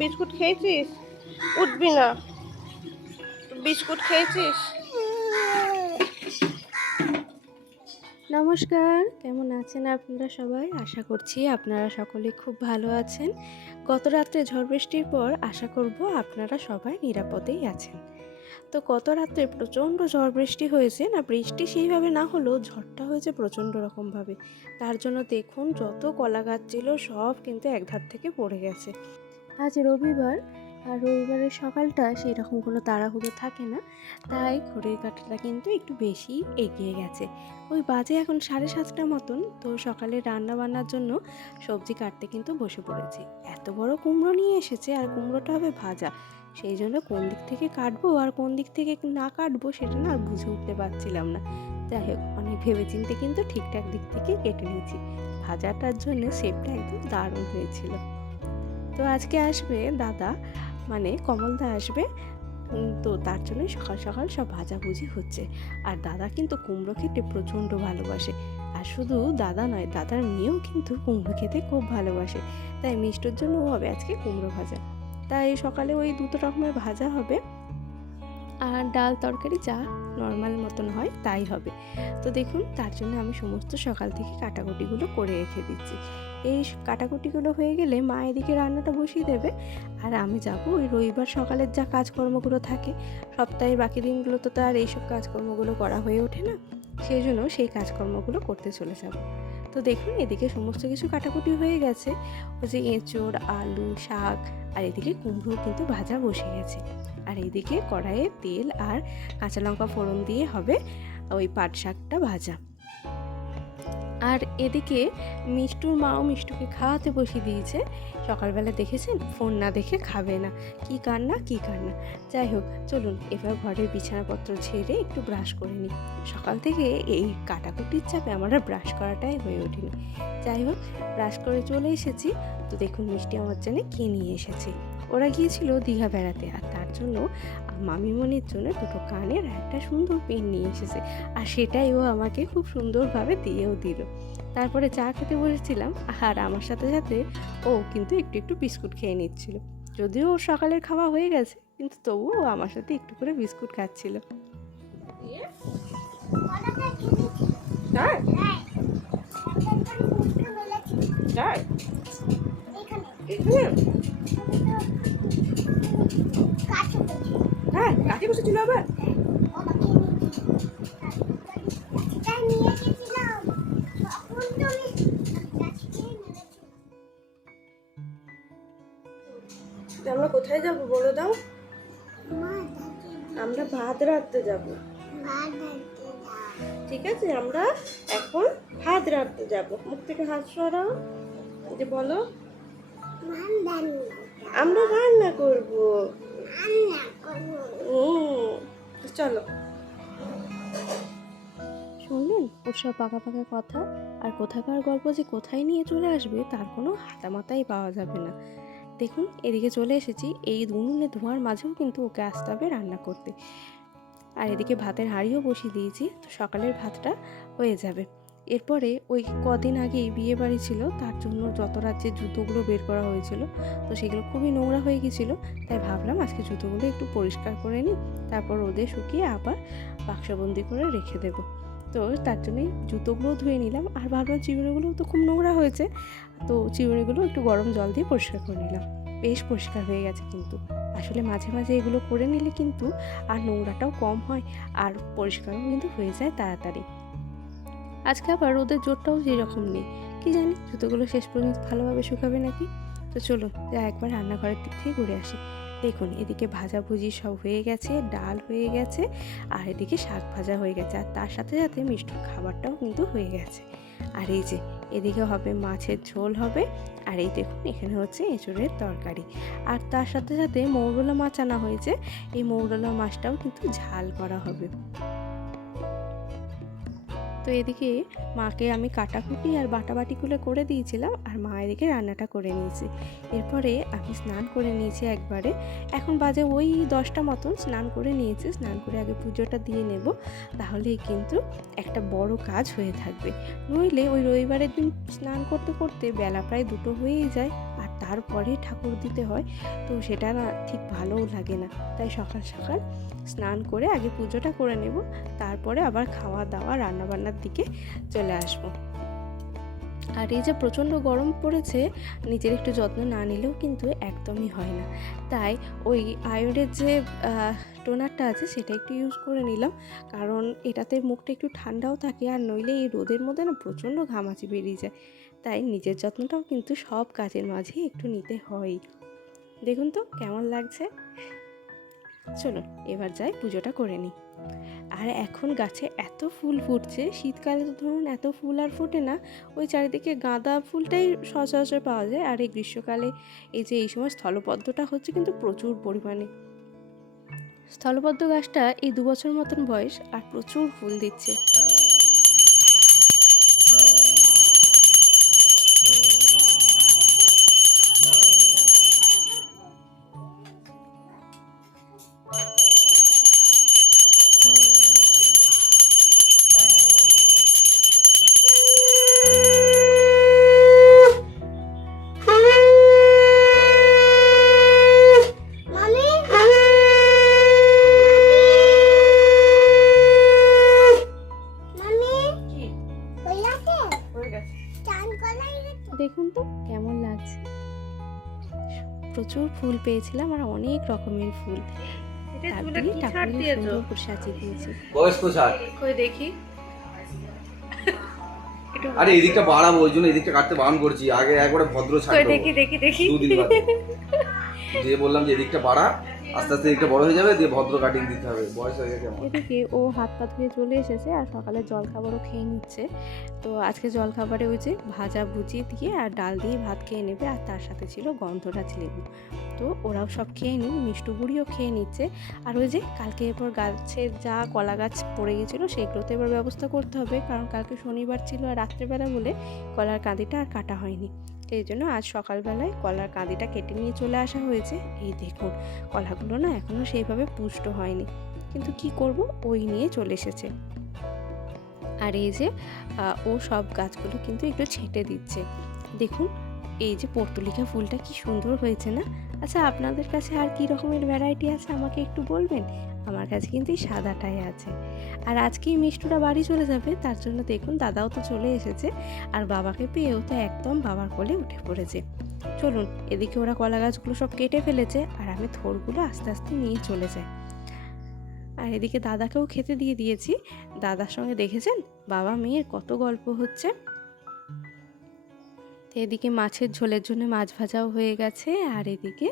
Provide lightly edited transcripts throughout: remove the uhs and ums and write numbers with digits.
Biscuit খেয়েছিস? উঠবি না। বিস্কুট খেয়েছিস? নমস্কার, কেমন আছেন আপনারা সবাই? আশা করছি আপনারা সকলে খুব ভালো আছেন। গত রাত্রে ঝড় বৃষ্টির পর আশা করব আপনারা সবাই নিরাপদেই আছেন। তো গত রাত্রে প্রচণ্ড ঝড় বৃষ্টি হয়েছে, না বৃষ্টি সেইভাবে না হলেও ঝড়টা হয়েছে প্রচণ্ড রকমভাবে। তার জন্য দেখুন যত কলা গাছ ছিল সব কিন্তু একধার থেকে পড়ে গেছে। আজ রবিবার, আর রবিবারের সকালটা সেই রকম কোনো তাড়াহুড়ো থাকে না, তাই ঘড়ির কাঁটাটা কিন্তু একটু বেশি এগিয়ে গেছে। ওই বাজে এখন 7:30 মতন। তো সকালে রান্না বান্নার জন্য সবজি কাটতে কিন্তু বসে পড়েছি। এত বড় কুমড়ো নিয়ে এসেছে, আর কুমড়োটা হবে ভাজা। সেই জন্য কোন দিক থেকে কাটবো আর কোন দিক থেকে না কাটবো সেটা না আর বুঝে উঠতে পারছিলাম না। যাই হোক, অনেক ভেবেচিন্তে কিন্তু ঠিকঠাক দিক থেকে কেটে নিয়েছি। ভাজাটার জন্য শেপটা একদম দারুণ হয়েছিল। তো আজকে আসবে দাদা, মানে কমলদা আসবে। তো তার জন্যই সকাল সকাল সব ভাজাভুজি হচ্ছে। আর দাদা কিন্তু কুমড়ো খেতে প্রচণ্ড ভালোবাসে। আর শুধু দাদা নয়, দাদার মেয়েও কিন্তু কুমড়ো খেতে খুব ভালোবাসে। তাই মিষ্টর জন্য হবে আজকে কুমড়ো ভাজা। তাই সকালে ওই দুটো রকমের ভাজা হবে, আর ডাল তরকারি যা নর্মাল মতন হয় তাই হবে। তো দেখুন, তার জন্য আমি সমস্ত সকাল থেকে কাটাকুটিগুলো করে রেখে দিচ্ছি। এই কাটাকুটিগুলো হয়ে গেলে মা এদিকে রান্নাটা বসিয়ে দেবে, আর আমি যাব ওই রবিবার সকালের যা কাজকর্মগুলো থাকে। সপ্তাহের বাকি দিনগুলো তো তার এইসব কাজকর্মগুলো করা হয়ে ওঠে না, সেই জন্য সেই কাজকর্মগুলো করতে চলে যাব। তো দেখুন, এদিকে সমস্ত কিছু কাটাকুটি হয়ে গেছে। ওই যে এঁচোড়, আলু, শাক, আর এদিকে কুমড়ো কিন্তু ভাজা বসে গেছে। আর এইদিকে কড়াইয়ে তেল আর কাঁচা লঙ্কা ফোড়ন দিয়ে হবে ওই পাট শাকটা ভাজা। আর এদিকে মিষ্টুর মাও মিষ্টুকে খাওয়াতে বসিয়ে দিয়েছে। সকালবেলা দেখেছেন, ফোন না দেখে খাবে না, কি কান্না কি কান্না। যাই হোক, চলুন এবার ঘরের বিছানাপত্র ঝেড়ে একটু ব্রাশ করে নিই। সকাল থেকে এই কাটাকুটির চাপে আমার আর ব্রাশ করাটাই হয়ে ওঠেনি। যাই হোক, ব্রাশ করে চলে এসেছি। তো দেখুন মিষ্টি আমার জন্য কী নিয়ে এসেছে। ওরা গিয়েছিল দীঘা বেড়াতে, আর তার জন্য মামিমণির জন্য দুটো কানের একটা সুন্দর পেন নিয়ে এসেছে। আর সেটাই ও আমাকে খুব সুন্দরভাবে দিয়েও দিল। তারপরে চা খেতে বসেছিলাম, আর আমার সাথে সাথে ও কিন্তু একটু একটু বিস্কুট খেয়ে নিচ্ছিল। যদিও ওর সকালের খাওয়া হয়ে গেছে, কিন্তু তবুও ও আমার সাথে একটু করে বিস্কুট খাচ্ছিল। হ্যাঁ, কাকে বসেছিল আবার? আমরা কোথায় যাব বলো দাও? আমরা ভাত রাঁধতে যাব। ঠিক আছে, আমরা এখন ভাত রাঁধতে যাব। মুখ থেকে হাত সরাও, যে বলো আমরা রান্না করব। চলো। শুনলেন ওর সব পাকা পাকা কথা? আর কোথাকার গল্প যে কোথায় নিয়ে চলে আসবে তার কোনো হাতামাতাই পাওয়া যাবে না। দেখুন, এদিকে চলে এসেছি, এই উনুনে ধোঁয়ার মাঝেও কিন্তু ওকে আসতে হবে রান্না করতে। আর এদিকে ভাতের হাঁড়িও বসিয়ে দিয়েছি, তো সকালের ভাতটা হয়ে যাবে। এরপরে ওই কদিন আগেই বিয়ে বাড়ি ছিল, তার জন্য যত রাজ্যের জুতোগুলো বের করা হয়েছিল, তো সেগুলো খুবই নোংরা হয়ে গেছিলো। তাই ভাবলাম আজকে জুতোগুলো একটু পরিষ্কার করে নিই, তারপর রোদে শুকিয়ে আবার বাক্সবন্দি করে রেখে দেবো। তো তার জন্যই জুতোগুলোও ধুয়ে নিলাম, আর ভাবলাম চিরুনিগুলোও তো খুব নোংরা হয়েছে, তো চিরুনিগুলো একটু গরম জল দিয়ে পরিষ্কার করে নিলাম। বেশ পরিষ্কার হয়ে গেছে কিন্তু। আসলে মাঝে মাঝে এগুলো করে নিলে কিন্তু আর নোংরাটাও কম হয়, আর পরিষ্কারও কিন্তু হয়ে যায় তাড়াতাড়ি। আজকে আবার রোদের জোরটাও যেরকম নেই, কি জানি জুতোগুলো শেষ পর্যন্ত ভালোভাবে শুকাবে নাকি। তো চলুন যা একবার রান্নাঘরের দিক থেকে ঘুরে আসি। দেখুন, এদিকে ভাজাভুজি সব হয়ে গেছে, ডাল হয়ে গেছে, আর এদিকে শাক ভাজা হয়ে গেছে, আর তার সাথে সাথে মিষ্টির খাবারটাও কিন্তু হয়ে গেছে। আর এই যে এদিকে হবে মাছের ঝোল হবে, আর এই দেখুন এখানে হচ্ছে এঁচোড়ের তরকারি। আর তার সাথে সাথে মৌরলা মাছ আনা হয়েছে, এই মৌরলা মাছটাও কিন্তু ঝাল করা হবে। তো এদিকে মাকে আমি কাটাকুটি আর বাটাবাটিগুলো করে দিয়েছিলাম, আর মা এদিকে রান্নাটা করে নিয়েছে। এরপরে আমি স্নান করে নিয়েছি একবারে। এখন বাজে ওই 10টা মতন, স্নান করে নিয়েছি। স্নান করে আগে পুজোটা দিয়ে নেব, তাহলেই কিন্তু একটা বড় কাজ হয়ে থাকবে। নইলে ওই রবিবারের দিন স্নান করতে করতে বেলা প্রায় 2টো হয়েই যায়, আর তারপরে ঠাকুর দিতে হয়, তো সেটা না ঠিক ভালোও লাগে না। তাই সকাল সকাল স্নান করে আগে পুজোটা করে নেব, তারপরে আবার খাওয়া দাওয়া রান্নাবান্নার দিকে চলে আসবো। আর এই যে প্রচণ্ড গরম পড়েছে, নিজের একটু যত্ন না নিলেও কিন্তু একদমই হয় না। তাই ওই আয়োডের যে টোনারটা আছে সেটা একটু ইউজ করে নিলাম, কারণ এটাতে মুখটা একটু ঠান্ডাও থাকে, আর নইলে এই রোদের মধ্যে না প্রচণ্ড ঘামাচি বেরিয়ে যায়। তাই নিজের যত্নটাও কিন্তু সব কাজের মাঝেই একটু নিতে হয়। দেখুন তো কেমন লাগছে। চলুন এবার যাই পুজোটা করে নিই। আর এখন গাছে এত ফুল ফুটছে, শীতকালে তো ধরুন এত ফুল আর ফোটে না, ওই চারিদিকে গাঁদা ফুলটাই সচরাচর পাওয়া যায়। আর এই গ্রীষ্মকালে এই যে এই সময় স্থলপদ্মটা হচ্ছে কিন্তু প্রচুর পরিমাণে। স্থলপদ্ম গাছটা এই 2 বছর মতন বয়স আর প্রচুর ফুল দিচ্ছে। দেখুন তো কেমন লাগছে, প্রচুর ফুল পেয়েছিলাম আর অনেক রকমের ফুল। সুন্দর করে সাজিয়ে দিয়েছি। বয়স তো 60। কই দেখি। আরে এদিকটা বাড়াবো, ওই জন্য এদিকটা কাটতে বারণ করছি। আগে একবারে ভদ্র ছাড় দেবো। দেখি 2 দিন বাদে দিয়ে বললাম যে এদিকটা বাড়া, আস্তে আস্তে এদিকটা বড় হয়ে যাবে, দিয়ে ভদ্র কাটিং দিতে হবে। বয়স হয়ে গেছে আমার। এদিকে ও হাত পা ধুয়ে চলে এসেছে আর সকালে জল খাবারও খেয়ে নিচ্ছে। তো আজকে জল খাবারে ওই যে ভাজা ভুজি দিয়ে আর ডাল দিয়ে ভাত খেয়ে নেবে, আর তার সাথে ছিল গন্ধরাজ লেবু। তো ওরাও সব খেয়ে নিই, মিষ্টু বুড়িও খেয়ে নিচ্ছে। আর ওই যে কালকে এরপর গাছের যা কলা গাছ পড়ে গেছিলো সেগুলোতে এবার ব্যবস্থা করতে হবে, কারণ কালকে শনিবার ছিল আর রাত্রেবেলা বলে কলার কাঁদিটা আর কাটা হয়নি। এই জন্য আজ সকালবেলায় কলার কাঁদিটা কেটে নিয়ে চলে আসা হয়েছে। এই দেখুন কলাগুলো না এখনও সেইভাবে পুষ্ট হয়নি, কিন্তু কি করব, ওই নিয়ে চলে এসেছে। আর এই যে ও সব গাছগুলো কিন্তু একটু ছেঁটে দিচ্ছে। দেখুন এই যে পর্তুলিকা ফুলটা কি সুন্দর হয়েছে না। আচ্ছা আপনাদের কাছে আর কি রকমের ভ্যারাইটি আছে আমাকে একটু বলবেন। আমার কাছে কিন্তু এই সাদাটাই আছে। আর আজকেই মিষ্টুরা বাড়ি চলে যাবে, তার জন্য দেখুন দাদাও তো চলে এসেছে, আর বাবাকে পেয়েও তো একদম বাবার কোলে উঠে পড়েছে। চলুন এদিকে ওরা কলা গাছগুলো সব কেটে ফেলেছে, আর আমি থোড়গুলো আস্তে আস্তে নিয়ে চলে যাই। আর এদিকে দাদাকেও খেতে দিয়ে দিয়েছি। দাদার সঙ্গে দেখেছেন বাবা মেয়ের কত গল্প হচ্ছে। তো এদিকে মাছের ঝোলের জন্য মাছ ভাজাও হয়ে গেছে, আর এদিকে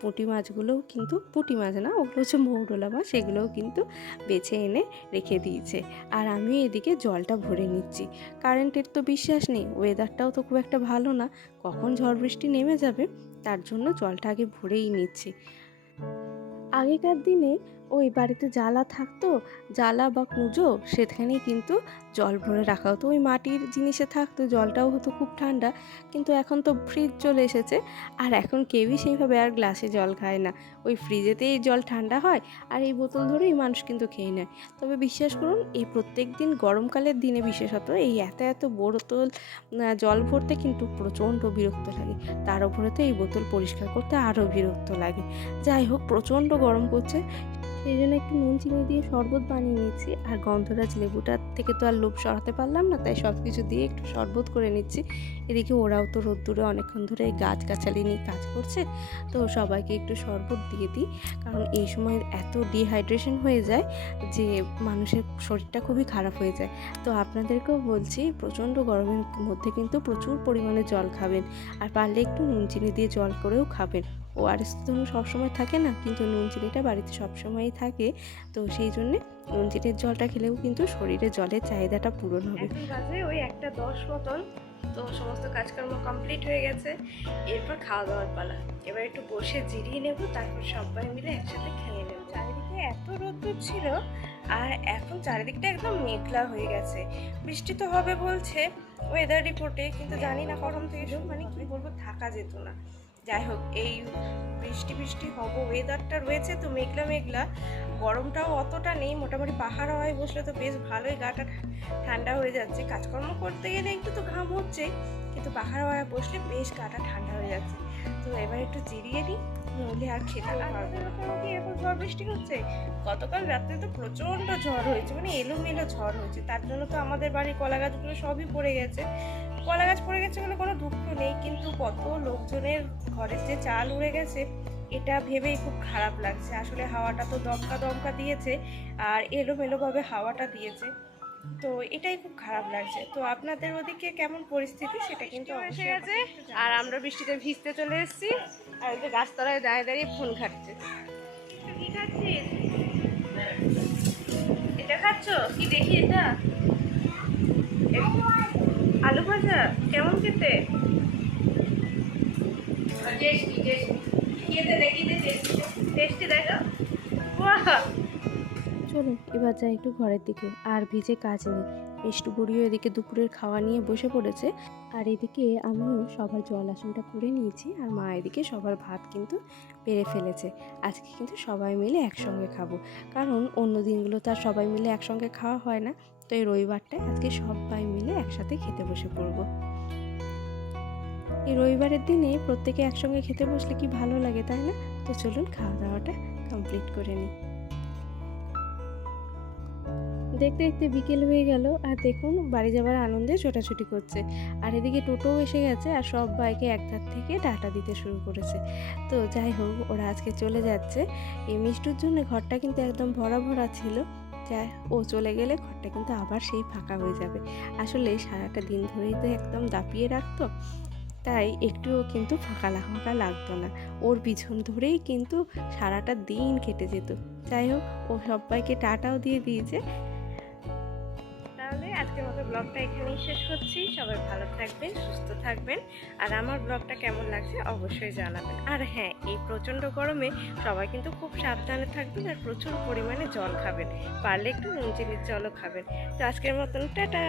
পুঁটি মাছগুলোও কিন্তু, পুঁটি মাছ না ওগুলো হচ্ছে মৌরলা মাছ, সেগুলোও কিন্তু বেছে এনে রেখে দিয়েছে। আর আমি এদিকে জলটা ভরে নিচ্ছি, কারেন্টের তো বিশ্বাস নেই, ওয়েদারটাও তো খুব একটা ভালো না, কখন ঝড় বৃষ্টি নেমে যাবে, তার জন্য জলটা আগে ভরেই নিচ্ছি। আগেকার দিনে ওই বাড়িতে জ্বালা থাকতো, জ্বালা বা কুঁজো, সেখানেই কিন্তু জল ভরে রাখা হতো, ওই মাটির জিনিসে থাকতো, জলটাও হতো খুব ঠান্ডা। কিন্তু এখন তো ফ্রিজ চলে এসেছে, আর এখন কেউই সেইভাবে আর গ্লাসে জল খায় না, ওই ফ্রিজেতেই জল ঠান্ডা হয়, আর এই বোতল ধরেই মানুষ কিন্তু খেয়ে নেয়। তবে বিশ্বাস করুন এই প্রত্যেক দিন গরমকালের দিনে বিশেষত এই এত বোতল জল ভরতে কিন্তু প্রচণ্ড বিরক্ত লাগে, তার উপরে তো এই বোতল পরিষ্কার করতে আরও বিরক্ত লাগে। যাই হোক প্রচণ্ড গরম করছে, সেই জন্য একটু নুন চিনি দিয়ে শরবত বানিয়ে নিচ্ছি। আর গন্ধরাজ লেবুটার থেকে তো আর লোভ সরাতে পারলাম না, তাই সব কিছু দিয়ে একটু শরবত করে নিচ্ছি। এদিকে ওরাও তো রোদ্দুরে অনেকক্ষণ ধরে গাছগাছালি নিয়ে কাজ করছে, তো সবাইকে একটু শরবত দিয়ে দিই, কারণ এই সময় এত ডিহাইড্রেশন হয়ে যায় যে মানুষের শরীরটা খুবই খারাপ হয়ে যায়। তো আপনাদেরকেও বলছি প্রচণ্ড গরমের মধ্যে কিন্তু প্রচুর পরিমাণে জল খাবেন, আর পারলে একটু নুন চিনি দিয়ে জল করেও খাবেন। ওআরএস তো সবসময় থাকে না, কিন্তু নুন চিনিটা বাড়িতে সবসময়ই থাকে, তো সেই জন্যে নুন চিনির জলটা খেলেও কিন্তু শরীরে জলের চাহিদাটা পূরণ হবে। বাজে ওই 1:10 মতন, তো সমস্ত কাজকর্ম কমপ্লিট হয়ে গেছে, এরপর খাওয়া দাওয়ার পালা। এবার একটু বসে জিরিয়ে নেব, তারপর সবাই মিলে একসাথে খেয়ে নেব। চারিদিকে এত রোদ্দুর ছিল, আর এখন চারিদিকটা একদম মেঘলা হয়ে গেছে, বৃষ্টি তো হবে বলছে ওয়েদার রিপোর্টে, কিন্তু জানি না কখন থেকে মানে কি বলবো, থাকা যেত না। যাই হোক এই বৃষ্টি হব ওয়েদারটা রয়েছে, তো মেঘলা মেঘলা, গরমটাও অতটা নেই, মোটামুটি পাহাড় হাওয়ায় বসলে তো বেশ ভালোই গাটা ঠান্ডা হয়ে যাচ্ছে। কাজকর্ম করতে গেলে একটু তো ঘাম হচ্ছে, কিন্তু পাহাড় হাওয়ায় বসলে বেশ গাটা ঠান্ডা হয়ে যাচ্ছে। তো এবার একটু জিরিয়ে নিই, নইলে আর খেতে পারবো না। কি এখন ঝড় বৃষ্টি হচ্ছে? গতকাল রাত্রে তো প্রচন্ড ঝড় হয়েছে, মানে এলোমেলো ঝড় হয়েছে। তার জন্য তো আমাদের বাড়ির কলা গাছগুলো সবই পড়ে গেছে। কলা গাছ পড়ে গেছে বলে কোনো দুঃখ নেই, কিন্তু কত লোকজনের ঘরের যে চাল উড়ে গেছে এটা ভেবেই খুব খারাপ লাগছে। আসলে হাওয়াটা তো দমকা দমকা দিয়েছে আর এলোমেলোভাবে হাওয়াটা দিয়েছে, তো এটাই খুব খারাপ লাগছে। তো আপনাদের ওদিকে কেমন পরিস্থিতি সেটা কিন্তু এসে গেছে, আর আমরা বৃষ্টিতে ভিজতে চলে এসেছি। আর ওই যে গাছতলায় দাঁড়িয়ে দাঁড়িয়ে ফোন ঘাটছে। কি খাচ্ছিস? এটা খাচ্ছ কি দেখি? এটা আলু ভাজা, কেমন খেতে? টেস্টি দেখো। বাহ! চলুন এবার যাই একটু ঘরের দিকে, আর ভিজে কাজ নেই। মিষ্টু বুড়িও এদিকে দুপুরের খাওয়া নিয়ে বসে পড়েছে, আর এদিকে আমিও সবার জল আসনটা করে নিয়েছি, আর মা এদিকে সবার ভাত কিন্তু বেড়ে ফেলেছে। আজকে কিন্তু সবাই মিলে একসঙ্গে খাবো, কারণ অন্য দিনগুলো তো আর সবাই মিলে একসঙ্গে খাওয়া হয় না। তো এই রবিবারটায় আজকে সবাই মিলে একসাথে খেতে বসে পড়বো। এই রবিবারের দিনে প্রত্যেকে একসঙ্গে খেতে বসলে কি ভালো লাগে, তাই না? তো চলুন খাওয়া দাওয়াটা কমপ্লিট করে নিই। দেখতে দেখতে বিকেল হয়ে গেল, আর দেখুন বাড়ি যাওয়ার আনন্দে ছোটাছুটি করছে। আর এদিকে টোটোও এসে গেছে, আর সব বাইকে এক ধার থেকে টাটা দিতে শুরু করেছে। তো যাই হোক, ওরা আজকে চলে যাচ্ছে। এই মিষ্টুর জন্য ঘরটা কিন্তু একদম ভরা ভরা ছিল। যাই, ও চলে গেলে ঘরটা কিন্তু আবার সেই ফাঁকা হয়ে যাবে। আসলে সারাটা দিন ধরেই তো একদম দাপিয়ে রাখতো, তাই একটুও কিন্তু ফাঁকা ফাঁকা লাগতো না। ওর পিছন ধরেই কিন্তু সারাটা দিন কেটে যেত। যাই হোক, ও সবাইকে টাটাও দিয়ে দিয়েছে। তাহলে আজকের মতো ব্লগটা এখানেই শেষ করছি। সবাই ভালো থাকবেন, সুস্থ থাকবেন, আর আমার ব্লগটা কেমন লাগছে অবশ্যই জানাবেন। আর হ্যাঁ, এই প্রচণ্ড গরমে সবাই কিন্তু খুব সাবধানে থাকবেন, আর প্রচুর পরিমাণে জল খাবেন, পারলে একটু নুন চিনির জলও খাবেন। তো আজকের মতন টাটা।